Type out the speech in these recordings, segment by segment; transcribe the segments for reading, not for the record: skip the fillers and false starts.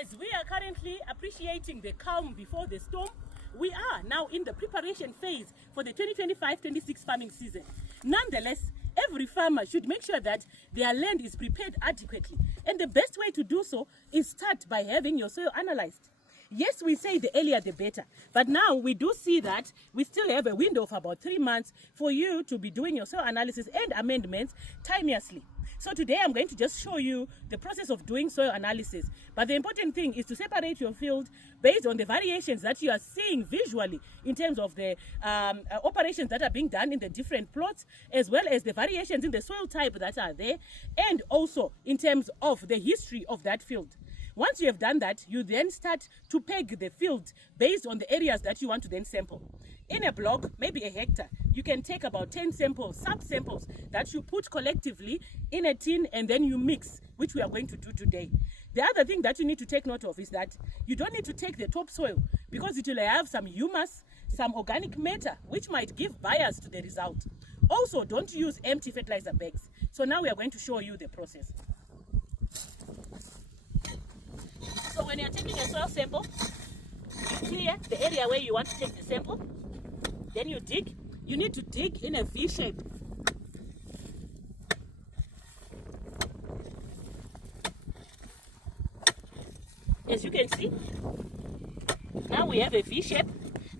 As we are currently appreciating the calm before the storm, we are now in the preparation phase for the 2025-26 farming season. Nonetheless, every farmer should make sure that their land is prepared adequately. And the best way to do so is start by having your soil analyzed. Yes, we say the earlier the better, but now we do see that we still have a window of about 3 months for you to be doing your soil analysis and amendments timeously. So today I'm going to just show you the process of doing soil analysis. But the important thing is to separate your field based on the variations that you are seeing visually in terms of the operations that are being done in the different plots, as well as the variations in the soil type that are there, and also in terms of the history of that field. Once you have done that, you then start to peg the field based on the areas that you want to then sample. In a block, maybe a hectare, you can take about 10 samples, sub-samples that you put collectively in a tin and then you mix, which we are going to do today. The other thing that you need to take note of is that you don't need to take the topsoil because it will have some humus, some organic matter, which might give bias to the result. Also, don't use empty fertilizer bags. So now we are going to show you the process. So when you are taking a soil sample, you clear the area where you want to take the sample. Then you dig. You need to dig in a V shape. As you can see, now we have a V shape.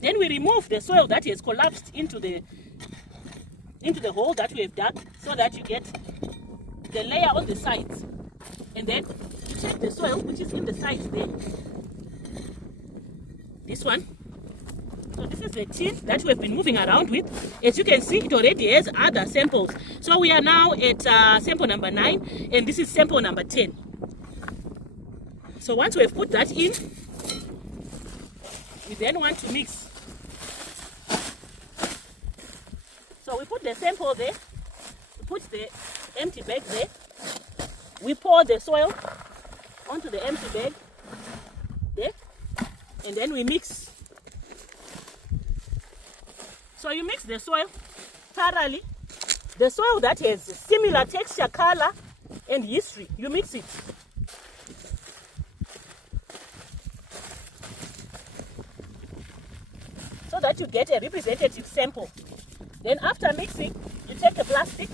Then we remove the soil that has collapsed into the hole that we have dug, so that you get the layer on the sides. And then you take the soil which is in the sides there. This one. So this is the tin that we've been moving around with. As you can see, it already has other samples. So we are now at sample number 9, and this is sample number 10. So once we've put that in, we then want to mix. So we put the sample there, we put the empty bag there, we pour the soil onto the empty bag there, and then we mix. So you mix the soil thoroughly. The soil that has similar texture, color, and history, you mix it. So that you get a representative sample. Then after mixing, you take a plastic.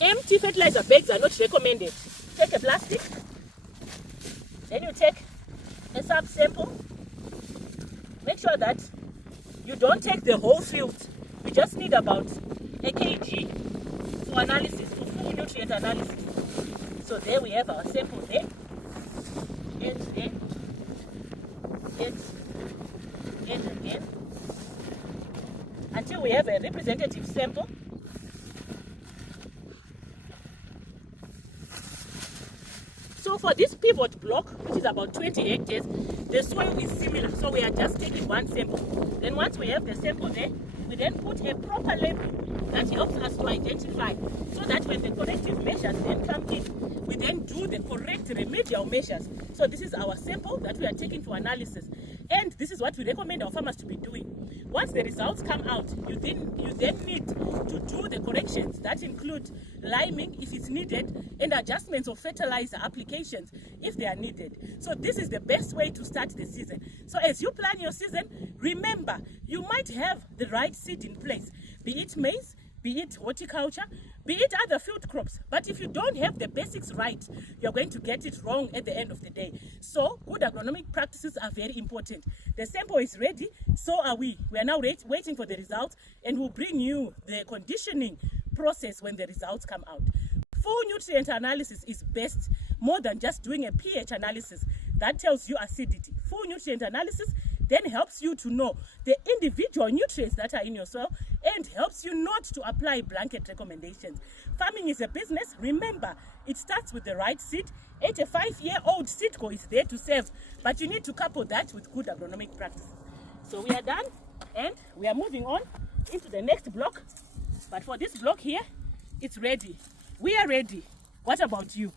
Empty fertilizer bags are not recommended. Take a plastic. Then you take a sub-sample. Make sure that you don't take the whole field. We just need about a kg for analysis, for full nutrient analysis. So there we have our sample there, and there, and again, until we have a representative sample. So for this pivot block, which is about 20 hectares, the soil is similar. So we are just taking one sample. Then once we have the sample there, we then put a proper label that helps us to identify, so that when the corrective measures then come in, we then do the correct remedial measures. So this is our sample that we are taking for analysis. And this is what we recommend our farmers to be doing. Once the results come out, you then need to do the corrections that include liming if it's needed, and adjustments of fertilizer applications if they are needed. So this is the best way to start the season. So as you plan your season, remember, you might have the right seed in place, be it maize, be it horticulture, be it other field crops. But if you don't have the basics right, you're going to get it wrong at the end of the day. So good agronomic practices are very important. The sample is ready, so are we. We are now waiting for the results, and we'll bring you the conditioning process when the results come out. Full nutrient analysis is best, more than just doing a pH analysis that tells you acidity. Full nutrient analysis then helps you to know the individual nutrients that are in your soil and helps you not to apply blanket recommendations. Farming is a business. Remember, it starts with the right seed. 85-year-old seedco is there to serve, but you need to couple that with good agronomic practices. So we are done, and we are moving on into the next block. But for this block here, it's ready. We are ready. What about you?